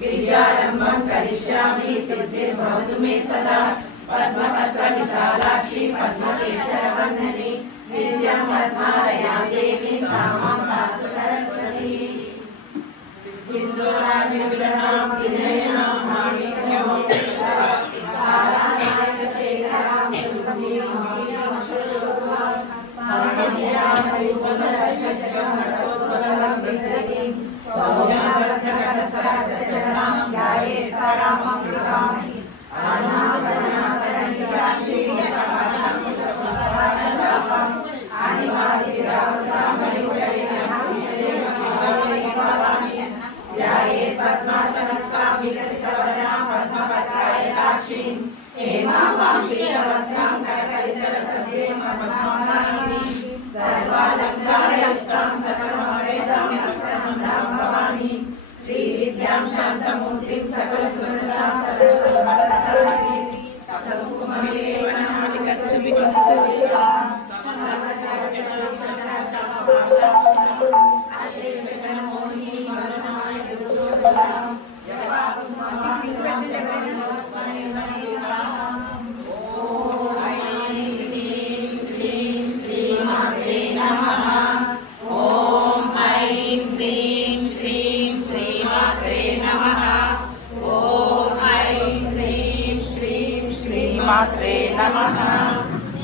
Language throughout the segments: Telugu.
विद्यारम्भं करिष्यामि सिद्धिर्भवतु मे सदा पद्मपत्रविशालाक्षी पद्मकेशरवर्णनि नित्यं पद्मालया देवी सा मां पातु सरस्वती सिन्दूरार्विविरणां विनयनां श्रीविद्यां शान्तमूर्तिं सकल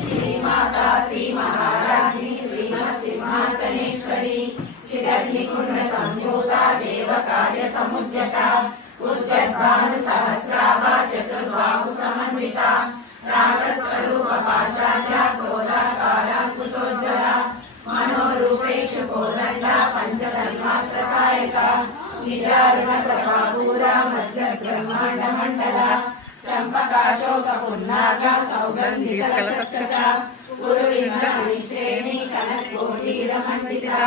श्री माता श्री महारानी श्रीमत्सिंहासनेश्वरी चिदग्निकुण्ड संभूता देव कार्य समुद्यता उद्यद्भानु सहस्राभा चतुर्बाहु समन्विता रागस्वरूप पाषाढ्या क्रोधाकाराङ्कुशोज्ज्वला मनोरूपेषु कोदण्डा पंचधर्मास्त्र सायका निजारुण प्रभापूरा मध्य ब्रह्मांड मंडला चंपकाशोक पुन्नागा सौगंधिकलकत्कचा उरुविन्द्रश्रेणी कनकोटीरमण्डिता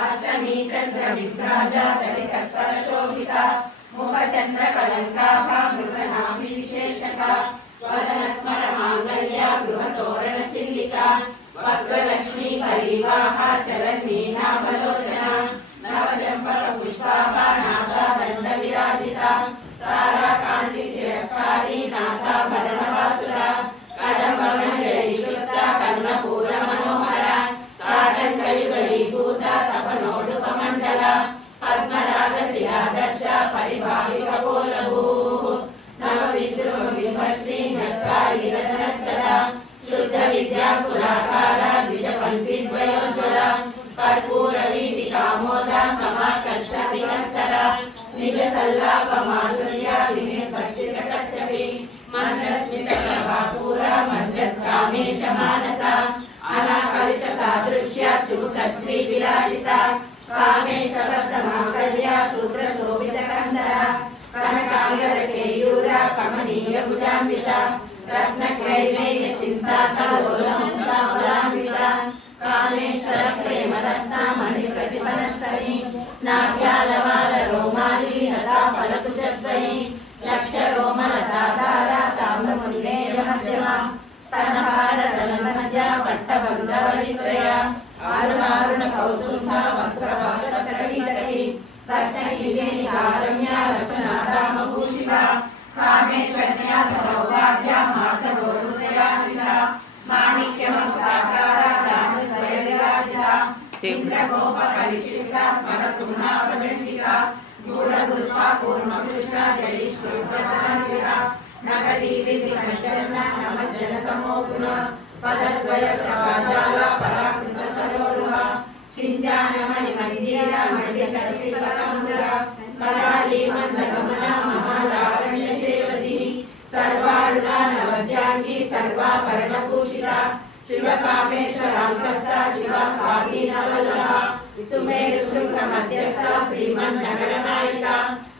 अष्टमी चंद्र विभ्राजा दलितस्तरशोभिता मुखचंद्र कलंकाभा मृगनाभि विशेषका वदनस्मर मांगल्या गृहतोरण चिल्लिका वक्रलक्ष्मी परिवाहा चलन्नीनावलोचना नवचंपक पुष्पाभा नासा दंड विराजिता तारा कांति तिरस्कारी नासाभरण वासुरा कदम्बमण्डलीकृता कर्णपूर मनोहरा ताटङ्कयुगलीभूता तपनोडुपमण्डला पद्मराग शिलादर्श परिभाविक पोलभूः नवविद्रुम विभस्री नक्काली रत्नच्छला शुद्ध विद्या कुलाकारा द्विजपङ्क्ति द्वयोज्ज्वला कर्पूर वीटिकामोदा समाकर्ष दिगन्तरा निज सल्लाप माधुर्या विनिर्वर्तित कच्छपि मन्दस्मित प्रभापूरा मज्जत्कामेश मानसा अनाकलित सादृश्या चुबुकश्री विराजिता कामेश वर्धमाङ्गल्या शूद्र शोभित कन्दरा कनकाङ्गर केयूरा कमनीय भुजान्विता रत्नक्रैवेय चिन्ता कलोलमुक्ता फलान्विता कामेश्वर प्रेम रत्ना मणि प्रतिपनस्सनि नाभ्यालवाल रोमाली लता फलकुचद्वयी लक्ष रोमलताधारा ताम्रमुनिलेय मध्यमा स्तनभारतलमध्या पट्टबन्धवलित्रया आरुणारुण कौसुम्भा वस्त्रवासकटैकटै रत्नकिरीटिकारण्या रसनादामभूषिता कामेश्वर्या सौभाग्या मातरोरुदयान्विता माणिक्यममुक्ताकारा दामोदरविराजिता इंद्रगोपकलिशिता स्मरतृणाभजन्तिका मूलगुल्फा कूर्मकृष्णा जयिष्णुप्रधानिका नगरीविधिसञ्चलना नमज्जनतमो पुनः पदद्वय प्रभाजाला पराकृत सरोरुहा सिञ्जानमणिमन्दिरा मण्ड्यचर्चितसमुद्रा कराली मन्दगमना महालारण्य सेवदी सर्व सौभाग्यांगी सर्वाभरणभूषिता शिवकामेश्वरान्तस्था शिवा स्वाधीनवल्लभा सुमेरु शृंग मध्यस्था श्रीमन्नगरनायिका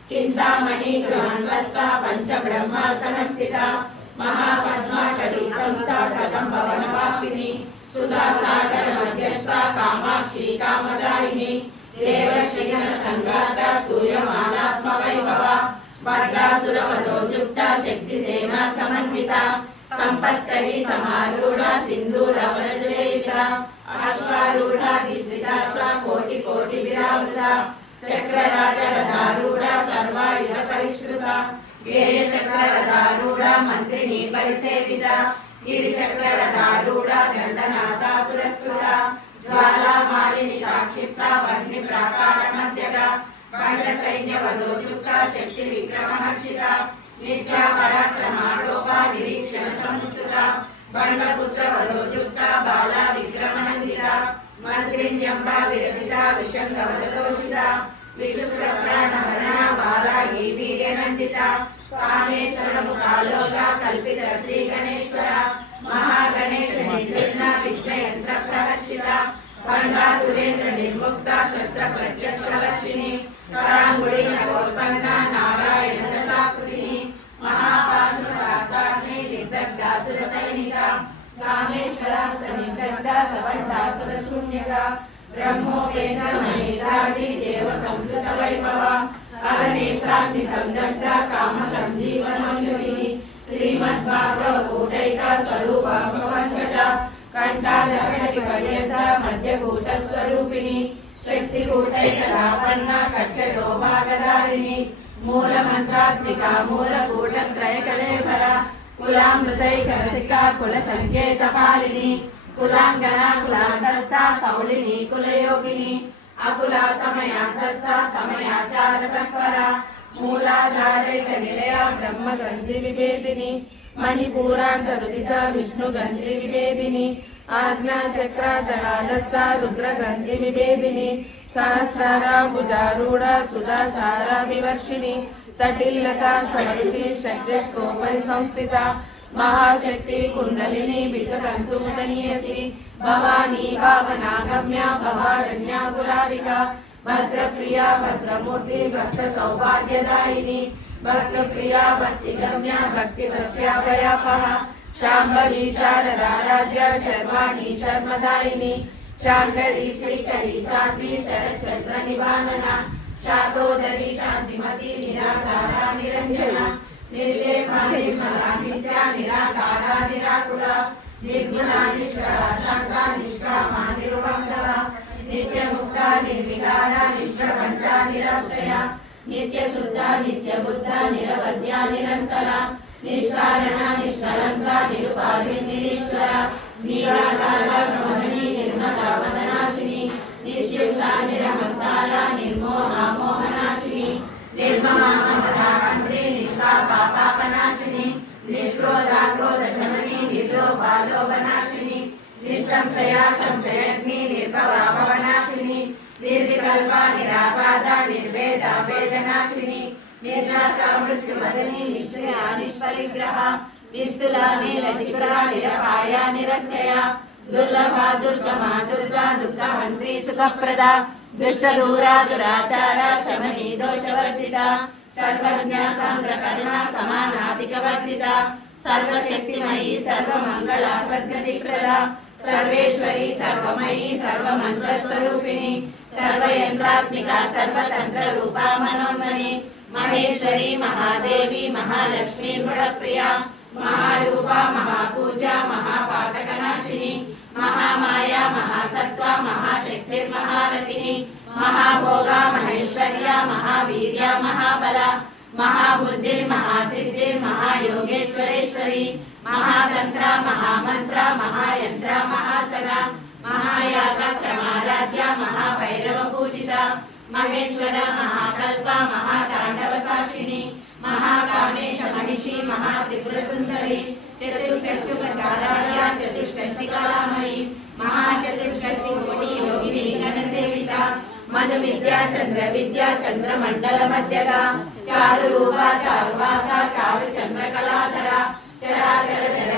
चिंतामणि गृहन्वस्था पंचब्रह्मासनस्थिता महापद्माटवी संस्था कदम्ब वनवासिनी सुधासागर मध्यस्था कामाक्षी कामदायिनी देवश्रीगण संघाता सूर्यमानात्मवैभवा भद्रासुरवधोद्युक्ता शक्तिसेना समन्विता संपत्तरी समारूढ़ा सिंधूरव्रजसेविता अश्वारूढ़ाधिष्ठिताश्वा कोटि कोटि विरावृता चक्रराजरथारूढ़ा सर्वायुध परिष्कृता गेय चक्ररथारूढ़ा मंत्रिणी परिसेविता गिरिचक्ररथारूढ़ा दंडनाथा पुरस्कृता ज्वालामालिनी क्षिप्ता वह्नि प्राकारमध्यगा बंड सैन्य वधोद्युक्ता शक्ति विक्रमहर्षिता निष्ठा पराक्रमाटोपा निरीक्षण समुत्सुका बंडपुत्र वधोद्युक्ता बाला विक्रमनंदिता मंत्रिण्यंबा विरचिता विशंगवदोषिता विशुक्रप्राणहरणा बालागी वीर्यनंदिता कामेश्वर मुखालोका कल्पित श्री गणेश्वरा महागणेश निर्विघ्ना विघ्नयंत्र प्रहर्षिता पंडा सुरेंद्र निर्मुक्ता शस्त्र प्रत्यक्षलक्षिणी करांगुली नवोत्पन्ना नारायण दशाकृतिनी महापाशुराग्नि निर्दग्धासुर सैनिका कामेश्वरास्त्र निर्दग्धा सवंडासुर शून्यका ब्रह्मोपेन्द्र महेन्द्रादि देव संस्कृत वैभवा अरनेत्राग्नि संदग्धा काम संजीवनोषिणी श्रीमद्भागवत कूटैका स्वरूपा भवन्वजा कंठाधकटि पर्यंत मध्यकूट स्वरूपिणी शक्ति कूटैकरापन्ना कट्टलोभागधारिणी मूल मंत्रात्मिका मूल कूट त्रयकलेभरा कुलामृतैक रसिका कुल संकेत पालिनी कुलांगना कुलांतस्था कौलिनी कुलयोगिनी अकुला समयांतस्था समयाचार तत्परा मूलाधारैक निलया ब्रह्म ग्रंथि विभेदिनी मणिपूरांतरुदित विष्णु ग्रंथि विभेदिनी आज्ञा चक्रादलालस्था रुद्र ग्रंथि विभेदिनी सहस्राराभुजारूढ़ा सुधा सारा विवर्षिणी तटिल्लता समरुचि षड्कोपरि संस्थिता महाशक्ति कुंडलिनी विसतंतुदनीयसी भवानी भावनागम्या भवारण्या गुलारिका भद्रप्रिया भद्रमूर्ति भक्त सौभाग्यदायिनी भक्तप्रिया भक्तिगम्या भक्ति सस्याभयापहा शांभवी शारदा राज्या शर्वाणी शर्मदायिनी शांकरी श्रीकरी साध्वी शरचंद्र निवानना शातोदरी शांतिमती निराकारा निरंजना निर्लेपा निर्मला नित्या निराकारा निराकुला निर्गुणा निष्कला शांता निष्कामा निरुपंगला नित्य मुक्ता निर्विकारा निष्प्रपंचा निराश्रया नित्य शुद्धा नित्य बुद्धा निरवध्या निरंतरा निष्कारणा निष्कलंका निरुपाधि निरीश्वरा निराकारा मोहनी निर्मला वदनाशिनी निश्चिता निरहंकारा निर्मोहा मोहनाशिनी निर्ममा ममतामंत्री निष्पापा पापनाशिनी निष्क्रोधा क्रोध शमनी निर्लोभा लोभनाशिनी निसंशया संशयग्नि निर्भवा भवनाशिनी निर्विकल्पा निराबाधा निर्भेदा वेदनाशिनी निर्नाशा मृत्युमदनी निष्क्रिया निष्परिग्रहा निस्तुला नीलचिकुरा निरपाया निरत्यया दुर्लभा दुर्गमा दुर्गा दुःखहन्त्री सुखप्रदा दुष्टदूरा दुराचारा शमनी दोषवर्जिता सर्वज्ञा सान्द्रकर्णा समानाधिकवर्जिता सर्वशक्तिमयी सर्वमंगला सद्गतिप्रदा सर्वेश्वरी सर्वमयी सर्वमंत्रस्वरूपिणी सर्वयंत्रात्मिका सर्वतंत्र रूपा मनोन्मनी महेश्वरी महादेवी महालक्ष्मी मुड़प्रिया महारूपा महापूजा महापातकनाशिनी महामाया महासत्वा महाशक्तिर्महारथिनी महाभोगा महेश्वर्या महावीर्या महाबला महाबुद्धि महासिद्धि महायोगेश्वरेश्वरी महातंत्रा महामंत्रा महायंत्रा महासदा महायाग क्रमाराध्या महाभैरव पूजिता महेश्वर महाकल्पा महातांडवसाक्षिणी महाकामेश महिषी महात्रिपुरसुंदरी चतुष्षष्टिचाराढ्या चतुष्षष्टिकलामयी महाचतुष्षष्टि कोटि योगिनी गणसेविता मनु विद्या चंद्र मंडल मध्यगा चारु रूपा चारुवासा चारु चंद्र कलाधरा चराचर जगत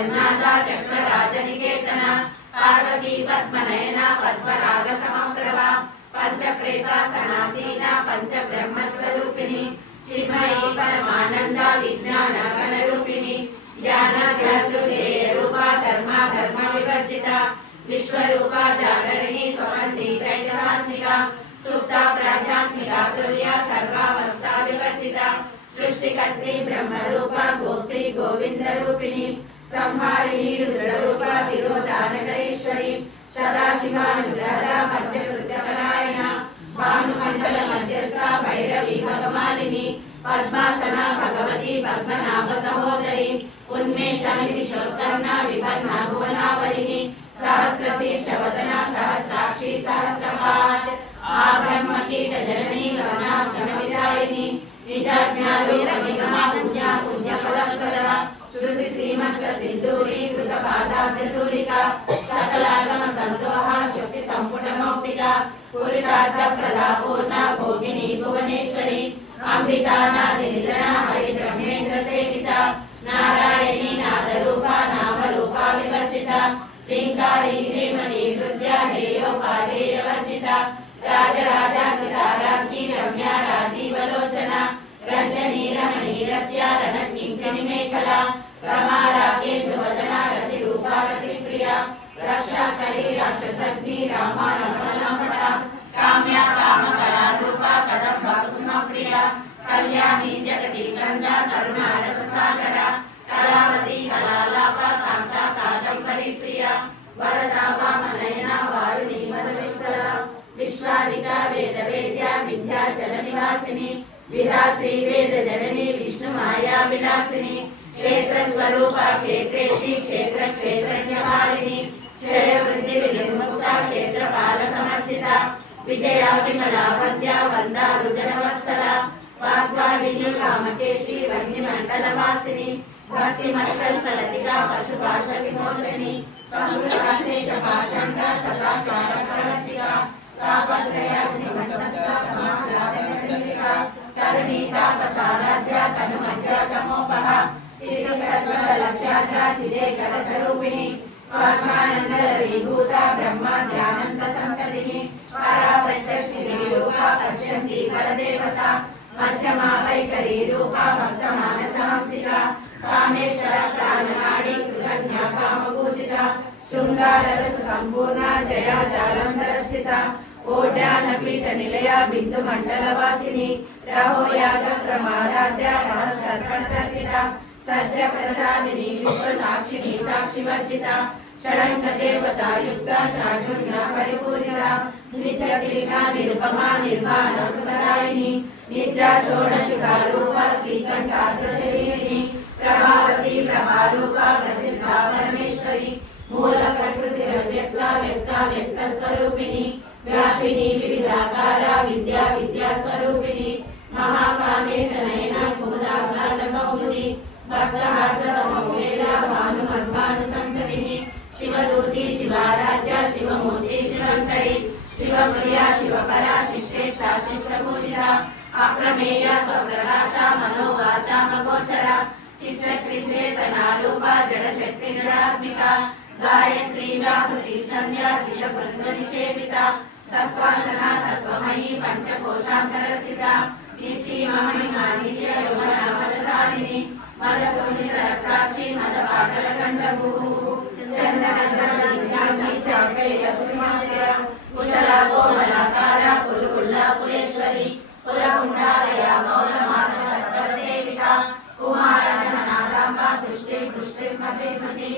निदानादि निधना हरि ब्रह्मेन्द्र सेविता नारायणी नादरूपा नामरूपा विवर्जिता ह्रींकारी ह्रीमणि हृदया हेयोपादेय वर्जिता राजराजान्विता राज्ञी रम्या राजीवलोचना रंजनी रमणी रस्या रणकिंकिणी मेखला रमा रागेन्दुवदना रतिरूपा रतिप्रिया रक्षाकरी राक्षसग्नि रामा रमणलंपटा काम्या कामकला रूपा कदम्बा कुसुमप्रिया कल्याणी जगति गंगा करुणा रससागरा कलावती कलालापा कांता कादंबरी प्रिया वरदा वामनयना वारुणी मदविठला विश्वादिका वेद वेद्या विंध्याचल निवासिनी विधात्री वेद जननी विष्णु माया विलासिनी क्षेत्र स्वरूपा क्षेत्रेशी क्षेत्र क्षेत्रज्ञपालिनी क्षय वृद्धि विनिर्मुक्ता क्षेत्रपाल समर्चिता विजया विमला वद्या वंदा रुजनवत्सला वाग्वादिनी कामकेशी वह्निमण्डलवासिनी भक्तिमत्कल्पलतिका पशुपाश विमोचनी समृताशेष पाषण्डा सदाचार प्रवर्तिका तापत्रयाग्निसंतप्ता समाह्लादनचन्द्रिका तरुणी तापसाराध्या तनुमज्जा तमोपहा चित्तसर्वलक्ष्यार्था चिदेकलस्वरूपिणी स्वात्मानन्दविभूता ब्रह्माद्यानन्द संततिः परा प्रत्यक्षिणी रूपा पश्यन्ती परदेवता मध्यमा वैखरी रूपा भक्तमानसहंसिका कामेश्वर प्राणनाडी कृतज्ञा कामपूजिता शृंगाररस संपूर्णा जया जालंधरस्थिता ओड्यानपीठ निलया बिंदु मंडलवासिनी रहो यागक्रमाराध्या रहस्तर्पणतर्पिता सत्य प्रसादिनी विश्व साक्षिणी साक्षिवर्जिता षडंग देवता युक्ता षड्गुण्या परिपूरिता नित्य क्रीडा निरुपमा निर्वाण सुखदायिनी निद्रा षोडशिका रूपा श्रीकंठार्थ शरीरिणी प्रभावती प्रभारूपा प्रसिद्धा परमेश्वरी मूल प्रकृति व्यक्ता व्यक्ता व्यक्त स्वरूपिणी व्यापिनी विविधाकारा विद्या विद्या स्वरूपिणी महाकामेश नयना कुमुदाह्लाद कौमुदी भक्तहार्दतमोवेदा भानुमन्भानुसन्ततिः शिवदूती शिवाराध्या शिवमूर्ति शिवङ्करी शिवप्रिया शिवपरा शिष्टेष्टा शिष्टपूजिता अप्रमेया स्वप्रकाशा मनोवाचा मगोचरा चित्रक्रीडेतनारूपा जडशक्ति निरात्मिका गायत्री व्याहृति संध्या द्विजपृथ्वनिषेविता तत्त्वासना तत्त्वमयी पंचकोशान्तरस्थिता निशी महिमा नित्य यौवनावशधारिणी मदकुण्डितरक्ताक्षी मदपाटलकण्ठभूः चन्दनद्रव्यज्ञानी चापेय कुसुमाप्रिया कुशला कोमलाकारा कुलकुल्ला कुलेश्वरी कुलकुण्डालया मौलमातर्सेविता कुमारनाथाम्बा तुष्टिं पुष्टिं मतिर्मति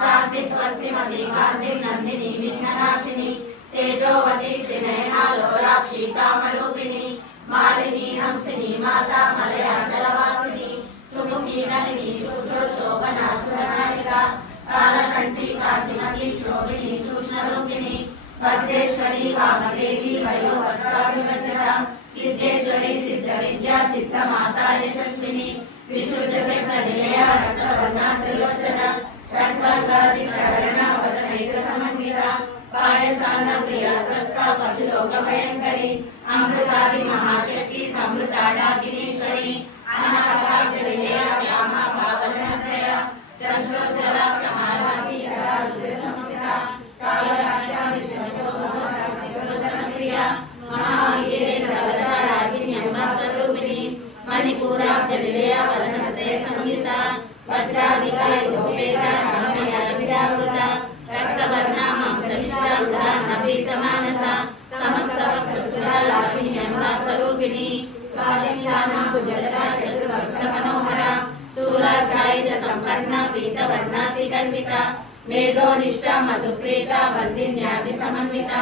शान्ति स्वस्ति मति कान्ति नन्दिनी विघ्ननाशिनी तेजोवती त्रिनयना लोलाक्षी कामरूपिणी मालिनी हंसिनी माता मलयाचलवासिनी सुमुखी नलिनी शोभना सुरनायिका कालकंठी कांतिमती शोभिनी सूक्ष्मरूपिणी वज्रेश्वरी वामदेवी वयोवस्त्राभिवज्जिता सिद्धेश्वरी सिद्धविद्या सिद्धमाता यशस्विनी विशुद्ध चक्रनिलया रक्तवर्णा त्रिलोचना षट्वर्गादिप्रहरणा वदनैक समन्विता पायसान्न प्रिया त्रस्ता पशुलोकभयङ्करी अमृतादि महाशक्ति समृताडाकिनीश्वरी अनाकाशनिलया श्यामा पावनत्रया दशोज्ज्वला क्षमालादि यदा रुद्रसंस्थिता कालराज्यादि प्रिया महावीरेन्द्रवरदा रागिन्यम्बा स्वरूपिणी मणिपूराब्जनिलया वदनत्रय संयुता वज्राधिका योपेता रामया विरावृता रक्तवर्णा मांसनिष्ठा नभीतमानसा समस्त भक्तसुधा लाभिन्यम्बा स्वरूपिणी स्वादिष्ठाना कुजलता चतुर्भक्तमनोहरा शूलाच्छायित सम्पन्ना पीतवर्णातिगर्विता मेधोनिष्ठा मधुप्रीता वर्धिन्यादि समन्विता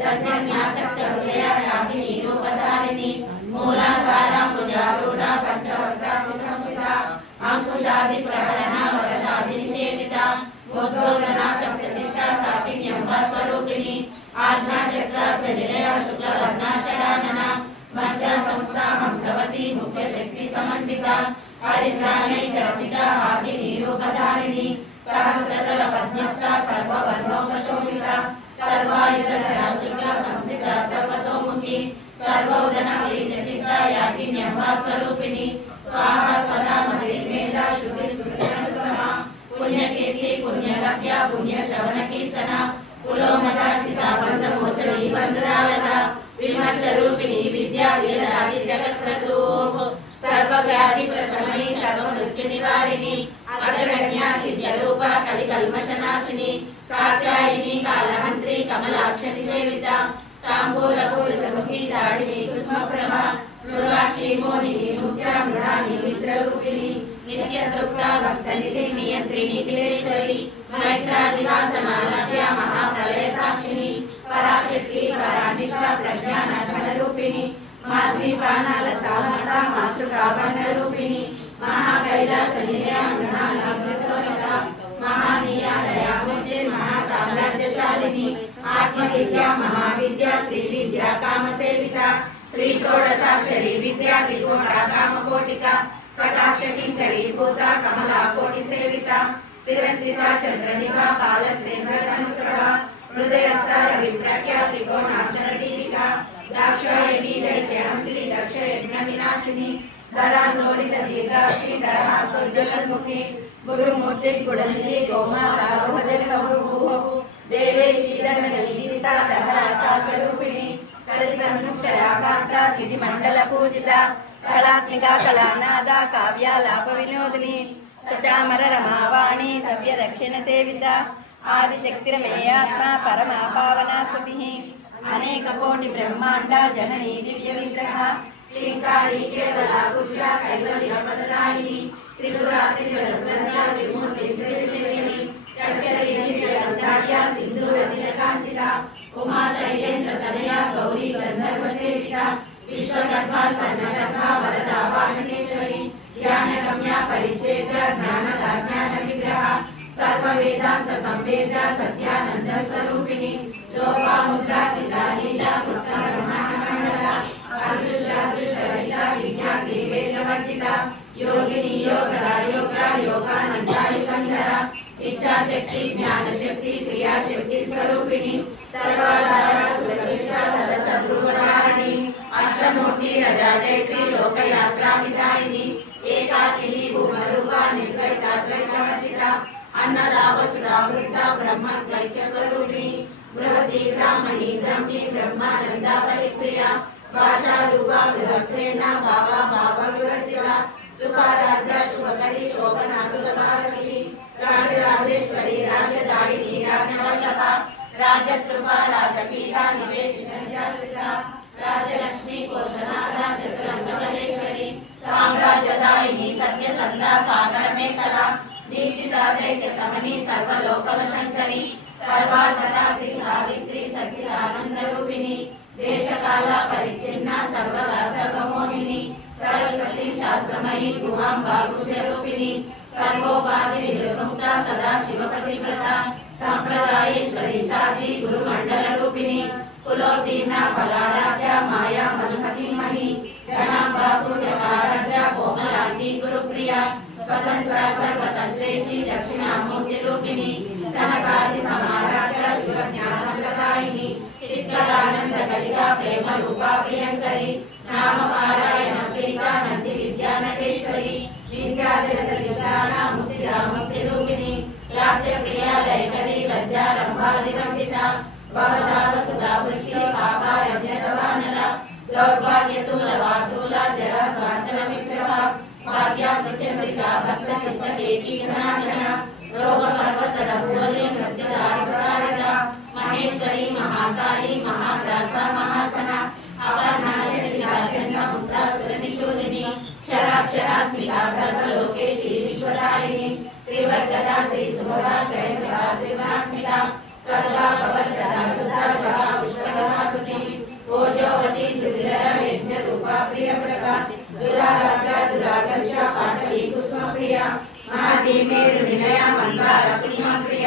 दध्यन्यासक्त हृदया रागिनी रूपधारिणी मूलाधारा मुजारूढ़ा पंचवक्त्रासि संस्थिता अंकुशादि प्रहरणा वरदादि निषेविता उद्बोधना सप्तचित्ता साकिन्यम्बा स्वरूपिणी आज्ञा चक्राब्ध निलया शुक्लवर्णा षडानना मज्जा संस्था हंसवती मुख्य शक्ति समन्विता हरिद्रानैक रसिका आगिनी रूपधारिणी सहस्रदल पद्मस्था सर्ववर्णोपशोभिता सर्वायुधधरा शुक्ला संस्थिता सर्वतोमुखी सर्वोदना लीनचित्ता यागिन्यम्बा स्वरूपिणी సౌలభ్య పుణ్య శ్రవణ కీర్తన పులోమదార్చిత బంధమోచని బంధురాలత విమర్శ రూపిణి విద్యా వేదాది జగత్స్వరూప సర్వవ్యాధి ప్రశమని సర్వమృత్యు నివారిణి అగ్రగణ్య సిద్ధ్యరూప కలికల్మషనాశిని కాత్యాయిని కాళహంత్రి కమలాక్షని సేవిత తాంబూల పూరితముఖి దాడిని కుస్మప్రభ మృగాక్షి మోహిని ముఖ్య మృడాని మిత్రరూపిణి నిత్య తృప్త భక్తనిధి నియంత్రిణి కిలేశ్వరి మైత్రాదివాసమారాధ్య మహాప్రళయ సాక్షిని పరాశక్తి పరాధిష్ట ప్రజ్ఞాన ఘనరూపిణి మాధ్వీపానాల సామత మాతృకావర్ణ రూపిణి మహాకైలాస నిలయ మృణాలమృతోరత మహానీయాలయామూర్తి మహాసామ్రాజ్యశాలిని ఆత్మవిద్య మహావిద్య శ్రీ విద్య కామసేవిత శ్రీ షోడశాక్షరి విద్యా త్రికోట కామకోటిక కటాక్ష కింకరీ భూత కమలా కోటి సేవిత స్థిరస్థిత చంద్రనిభ పాలశ్రేంద్రధనుప్రభ హృదయస్థర విప్రఖ్య త్రికోణాంతరదీరిక దాక్షాయణి దైత్యహంత్రి దక్ష యజ్ఞ వినాశిని ధరాందోళిత దీర్ఘాక్షి ధరహాసోజ్వలముఖి గురుమూర్తి గుణనిధి గోమాత రోహజన్మభూః దేవేశి దండనిధితా ధరాకాశరూపిణి కళికన్ముక్తరాకాంత తిథి మండల పూజిత కళాత్మిక కళానాద కావ్యాలాప వినోదిని సచామర రమావాణి సవ్య దక్షిణ సేవిత ఆదిశక్తిరమేయాత్మ పరమా పావనాకృతి అనేక కోటి బ్రహ్మాండ జననీ దివ్య విగ్రహ శ్రీకారి కేవల కుశల కైవల్య పదదాయిని త్రిపురా త్రిజగద్వంద్య త్రిమూర్తి శ్రీశ్రీని రక్షరి దివ్య గంధార్య సింధూర నీలకాంచిత ఉమా శైలేంద్ర తనయ గౌరీ గంధర్వ సేవిత విశ్వగర్భ సన్నగర్భ వరద వాహనేశ్వరి జ్ఞానగమ్య పరిచ్ఛేద జ్ఞానద జ్ఞాన విగ్రహ సర్వ వేదాంత సంవేద సత్యానంద స్వరూపిణి లోపాముద్రాసిత లీల కృత బ్రహ్మాండ మండల అదృష్ట దృష్టరహిత విజ్ఞాని వేదవర్జిత యోగిని యోగద యోగ యోగానంద యుగంధర ఇచ్ఛాశక్తి జ్ఞానశక్తి క్రియాశక్తి స్వరూపిణి సర్వాధార సురక్ష సరసద్రూపధారిణి అష్టమూర్తి రజాజైత్రి లోకయాత్రా విధాయిని ఏకాకిని భూమరూప నిర్గైతాద్వైతవర్జిత అన్నదా వసుదా వృద్ధ బ్రహ్మద్వైత్య స్వరూపిణి బృహతి బ్రాహ్మణి బ్రహ్మి బ్రహ్మానంద పరిప్రియ భాషా రూప బృహత్సేన భావ భావ వివర్జిత సుఖారాధ్య శుభకరి శోభనా సురభారతి రాజరాజేశ్వరి రాజదాయిని రాజవల్లభ రాజకృప రాజపీఠ నివేశిత రాజలక్ష్మి కోశనాథ చతురంగమలేశ్వరి సామ్రాజ్యదాయిని సత్యసంధ సాగర మేఖల దీక్షిత దైత్య సమని సర్వలోకమ శంకరి సర్వార్థదాత్రి సావిత్రి సచ్చిదానంద రూపిణి దేశకాల పరిచ్ఛిన్న సర్వదా సర్వమోహిని సరస్వతి శాస్త్రమయీ గుహాంబా పుష్యరూపిణి సర్వోపాధి విముక్త సదా శివపతివ్రత సంప్రదాయేశ్వరి సాధ్వి గురుమండల రూపిణి కులోత్తీర్ణ ఫలారాధ్య మాయా మధుమతిమహి గణాంబా పుష్యకారాధ్య కోమలాంగి గురుప్రియ స్వతంత్ర సర్వతంత్రేషి దక్షిణామూర్తి రూపిణి సనకాది సమారాధ్య శివజ్ఞానప్రదాయిని చిత్కరానంద కలిగా ప్రేమ రూపా ప్రియంకరి నామపారాయణ ప్రీత నంది విద్యా నటేశ్వరి విద్యాధిరథిష్టాన ముక్తి రూపిణి లాస్య ప్రియ లైకరి లజ్జా రంభాదివందిత భవదావ సుధా వృష్టి పాపారణ్యతవానల దౌర్భాగ్యతూల వార్తూల జరాద్వాంతర విప్రభ భాగ్యాప్తి చంద్రికా భక్త చిత్త ఏకీకరణాగణ రోగ పర్వతడ భూలి సత్యదారిత మహేశ్వరి మహాకాళి మహాగ్రాస మహాసన అపర్ణాచరికాచంద్రముద్రాసురనిశోధిని క్షరాక్షరాత్మిక సర్వలోకేశి విశ్వదారిణి త్రివర్గదా త్రిసుభగా త్రైముఖా త్రిగుణాత్మిక స్వర్గా పవత్రదా సుధా పుష్పగణాకృతి ఓజోవతి దుర్ధర యజ్ఞ రూపా ప్రియవ్రత దురారాధ్య దురాకర్ష పాటలి కుసుమప్రియ మహాధీమేరు నిలయ మందార కుసుమప్రియ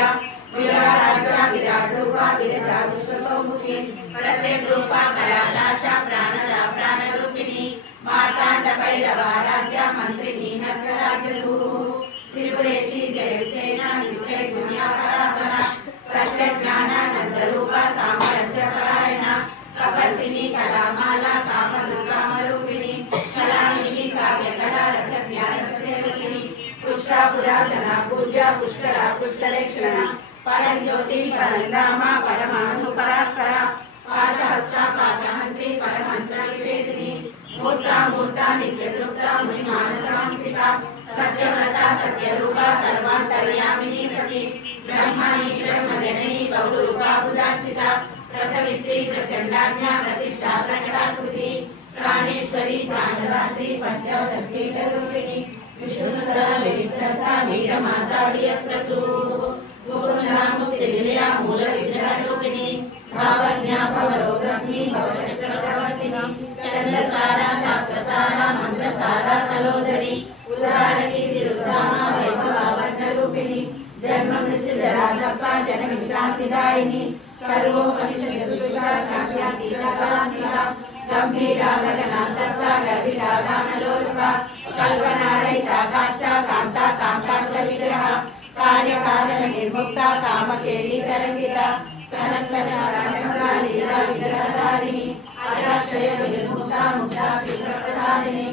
విరారాధ్య విరాట్ రూపా విరజా విశ్వతోముఖి ప్రత్యేక రూపా కరాలాశ ప్రాణద ప్రాణరూపిణి మార్తాండ భైరవ రాజ్య మంత్రిని నస్కరాజు త్రిపురేశి జయసేన నిశ్చయ పుణ్యాపరాపర సత్య జ్ఞానానంద రూప సామరస్య పరాయణ కపర్దిని కళామాల కామరూపిణి కళానిధి కావ్య కళా రస జ్ఞాన సేవకిని పుష్పాపుర आराधना पूजा पुष्करा पुष्करेक्षण परं ज्योति परंधाम परमाणु परात्परा पाशहस्ता पाशहंत्री परमंत्र निवेदिनी मूर्ता मूर्ता नित्यतृप्ता मुनिमानसांसिका सत्यव्रता सत्यरूपा सर्वान्तर्यामिनी सती ब्रह्मणि ब्रह्मजननी बहुरूपा बुधार्चिता प्रसवित्री प्रचंडाज्ञा प्रतिष्ठा प्रकटाकृति प्राणेश्वरी प्राणदात्री पंचशक्ति रूपिणी विष्णुसुता विविधस्था वीरमाता वियस्प्रसू मुकुंदा मुक्तिनिलया मूल विग्रह रूपिणी भावज्ञा भवरोगग्नि भवचक्रप्रवर्तिनी चंद्रसारा शास्त्रसारा मंत्रसारा तलोदरी उदारकी तिरुधामा वैभवावर्ध रूपिणी जन्म मृत्यु जराधप्पा जन विश्रांतिदायिनी सर्वोपनिषदुषा शाख्यातीतकान्तिका गंभीरा गगनान्तस्सा गर्भिता गानलोलुपा कल्पनारहिता काष्ठा कांता कांतार्थ विग्रह कार्यकारण निर्मुक्ता कामकेली तरंगिता कनकलता लीला विग्रहधारिणी अजाश्रय निर्मुक्ता मुक्ता क्षिप्रप्रसादिनी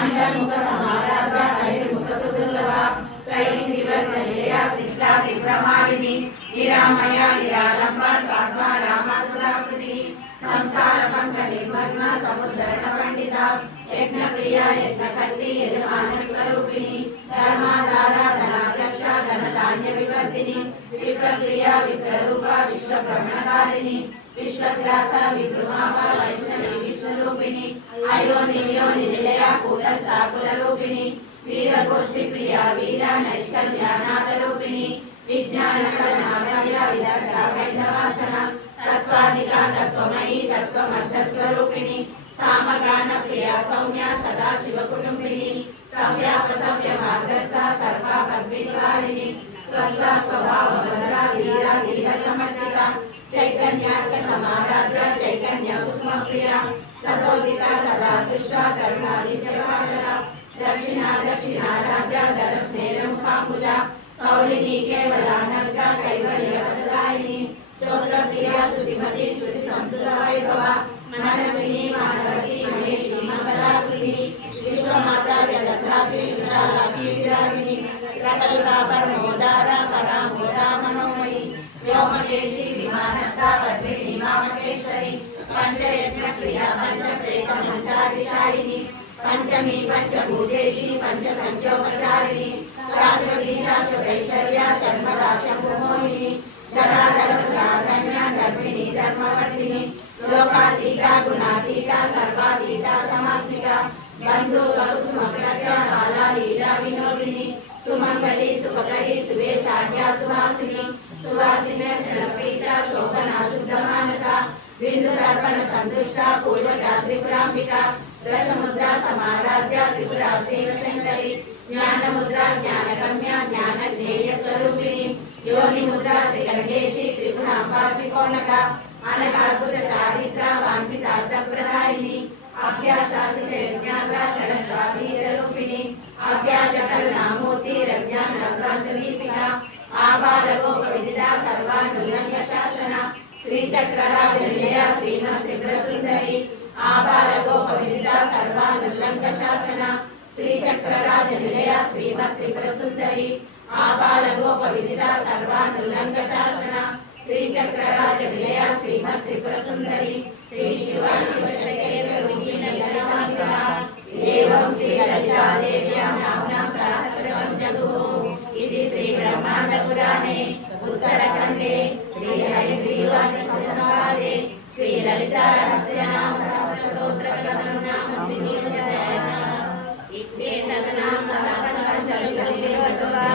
अंधमुख समाराध्या हरिमुख सुदुर्लभा त्रयीवर्गनिलया कृष्णा त्रिप्रमालिनी निरामया निरालंबा स्वात्मा रामा सुधाकृति संसार पंक निर्मग्ना समुद्धरण पंडिता यज्ञ प्रिया यज्ञ कर्ती यजमान स्वरूपिणी धर्माधारा धनाध्यक्षा धन धान्य विवर्धिनी विप्रप्रिया विप्ररूपा विश्व ब्रह्मकारिणी विश्वव्यासा विद्रुमापा वैष्णवी विष्णुरूपिणी अयोनियोनि निलया कूटस्था कुलरूपिणी वीरगोष्ठी प्रिया वीरा नैष्कर्म्यानादरूपिणी विज्ञानकर्णाव्या विदर्था वैधवासना तत्त्वादिका तत्त्वमयी तत्त्वमर्थस्वरूपिणी सामगान प्रिया सौम्या सदा शिवकुटुम्बिनी सव्याप सव्य मार्गस्था सर्वापद्विकारिणी स्वस्था स्वभावभद्रा धीरा धीर समर्चिता चैतन्यार्क समाराध्या चैतन्य कुसुमप्रिया सतोदिता सदा दुष्टा करुणादित्यपाटला दक्षिणा दक्षिणा राजा दरस्मेरमुखाम्बुजा कौलिनी केवलानर्का कैवल्यवददायिनी स्तोत्रप्रिया स्तुतिमती स्तुति संस्कृत वैभवा मनस्विनी मानवती महेशी मंगलाकृतिनी विश्वमाता जगद्धात्री विशालाक्षी विरागिनी प्रकल्पा परमोदारा परामोदा मनोमयी व्योमकेशी विमानस्था वज्रिणी वामकेश्वरी पंचयज्ञ प्रिया पंचप्रेत पंचादिशायिनी पंचमी पंचभूतेशी पंचसंख्योपचारिणी शाश्वती शाश्वतैश्वर्या शर्मदा शंभुमोहिनी धराधर सुराधन्या धर्मिणी धर्मवर्धिनी लोकातीता गुणातीता सर्वातीता समात्मिका बंधु कुसुमप्रज्ञा बाला लीला विनोदिनी सुमंगली सुखकरी सुवेशाढ्या सुवासिनी सुवासिनी जनप्रीता शोभना शुद्धमानसा बिंदु दर्पण संतुष्टा पूर्वजा त्रिपुरांबिका दशमुद्रा समाराध्या त्रिपुरा श्रीशंकरी ज्ञान मुद्रा ज्ञानगम्या ज्ञानज्ञेय स्वरूपिणी योनि मुद्रा त्रिकंडेशी त्रिगुणांबा त्रिकोणका अनगाद्भुत चारित्रा वांछितार्थप्रदायिनी अभ्यासातिशयज्ञाना षडत्वा वीररूपिणी अभ्याजकरुणामूर्ति रज्ञानार्कान्तदीपिका आबालगोपविदिता सर्वानुल्लङ्घ्य शासना श्रीचक्रराजनिलया श्रीमत्त्रिपुरसुन्दरी आबालगोपविदिता सर्वानुल्लङ्घ्य शासना श्रीचक्रराजनिलया श्रीमत्त्रिपुरसुन्दरी आबालगोपविदिता सर्वानुल्लङ्घ्य शासना श्रीचक्रराजनिलया श्रीमत्त्रिपुरसुन्दरी श्री शिव शिवशक्तिरूपिणी ललिताम्बिका एवं श्री ललिता देव्यां नाम्ना सहस्रं जगुः इति श्री ब्रह्मांड पुराणे उत्तरखंडे श्री हयग्रीवाच संवादे श्री ललिता रहस्यनाम सहस्रस्तोत्र कथनं नाम द्वितीयोऽध्यायः इत्येतन्नाम सहस्रस्तोत्रविधिर्भवा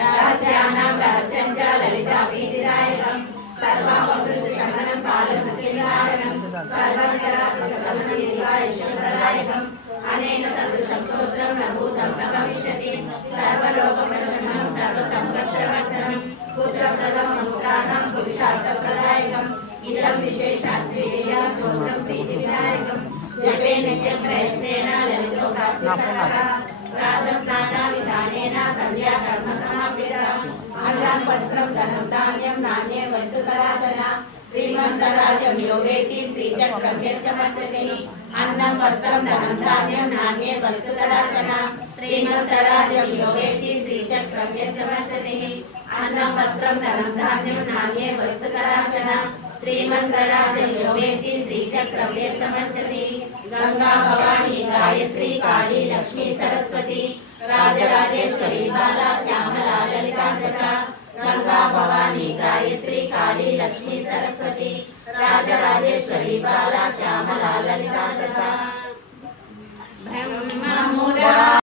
रहस्यानां रहस्यं च ललिता प्रीतिदायकम् सर्वापमृतशमनं पालमुख्यनिवारणं सर्वनिराकशमननिर्वाणप्रदायकम् अनेन सदृशं स्तोत्रं न भूतं न भविष्यति सर्वलोकप्रशमनं सर्वसम्पत्प्रवर्धनं पुत्रप्रदं पुत्राणां पुरुषार्थप्रदायकम् इदं विशेषात् श्रीदेव्यां स्तोत्रं प्रीतिविदायकम् जपेन प्रयत्नेन ललितोपास्तिकः राजस्नानाविधानेन सन्ध्या कर्म समापिता अन्नं वस्त्रं धनं धान्यं नान्ये वस्तुकलादना श्रीमन्तराज्यं यो वेत्ति श्रीचक्रं यच्चमर्चते अन्नं वस्त्रं धनं धान्यं नान्ये वस्तु कदाचन श्रीमन्तराज्यं यो वेत्ति श्रीचक्रं यच्चमर्चते अन्नं वस्त्रं धनं धान्यं नान्ये वस्तु कदाचन श्रीमन्तराज्यं यो वेत्ति श्रीचक्रं यच्चमर्चते गंगा भवानी गायत्री काली लक्ष्मी सरस्वती राजराजेश्वरी बाला श्यामला ललितांतसा गंगा भवानी गायत्री काली लक्ष्मी सरस्वती राजराजेश्वरी बाला श्यामला ललितांतसा